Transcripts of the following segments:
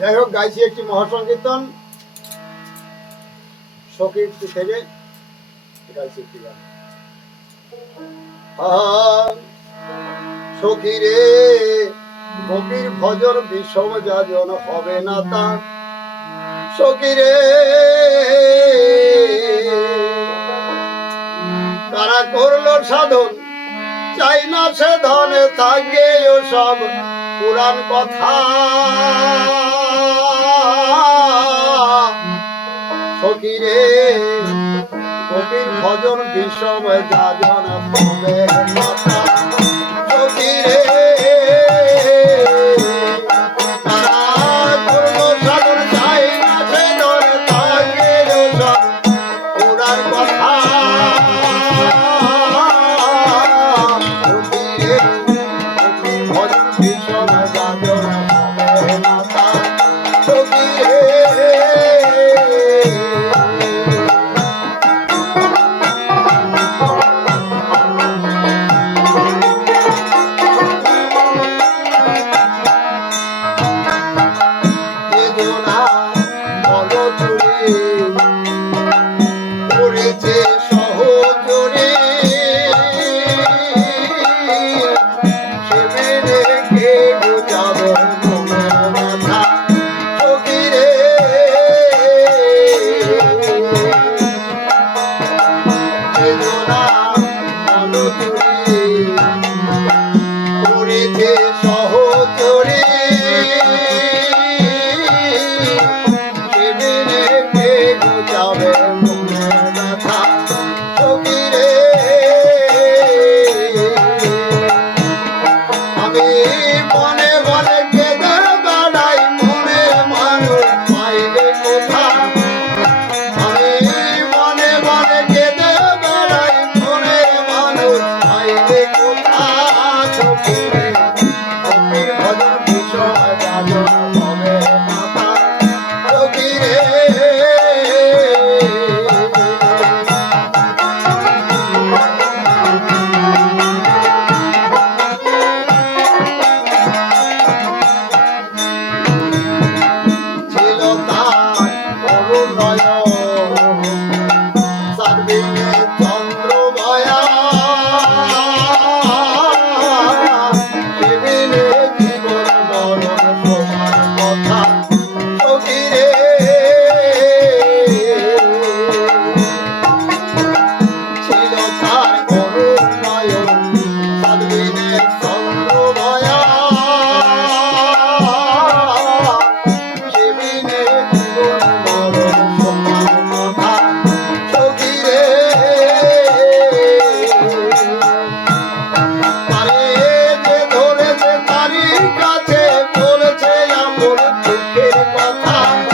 যাই হোক, গাইছি একটি মহাসংকীর্তন। সকীর্তি থেকে গাইছি একটি গান। সখীরে ফকির ভজর বিষম যাজন হবে না তা। সখীরে তারা করল সাধন, চাই না সে ধনে থাকে সব পুরাণ কথা। ভজন বিষম যাজন হবে না কথা।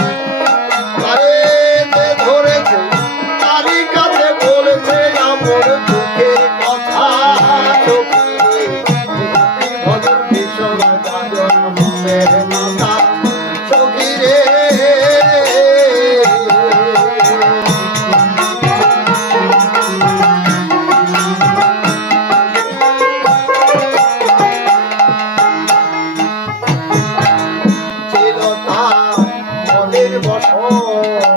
বসো।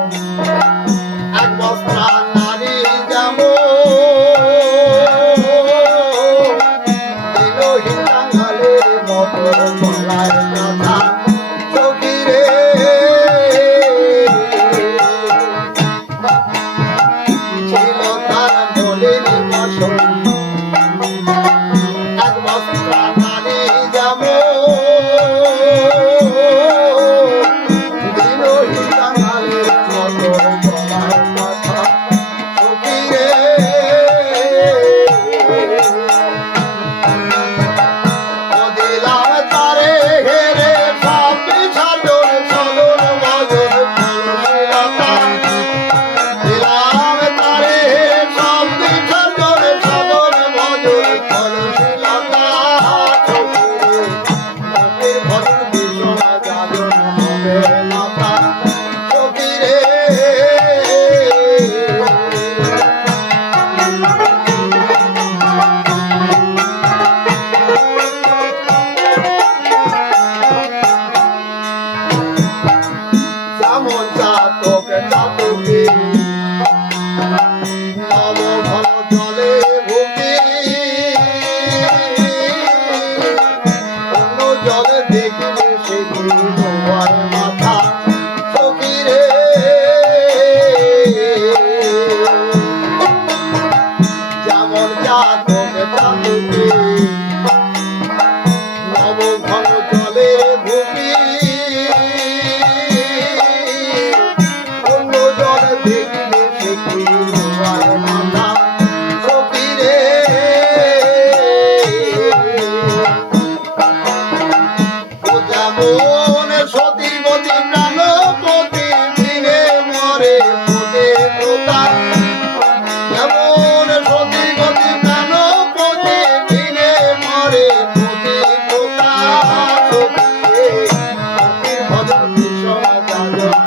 সাধনা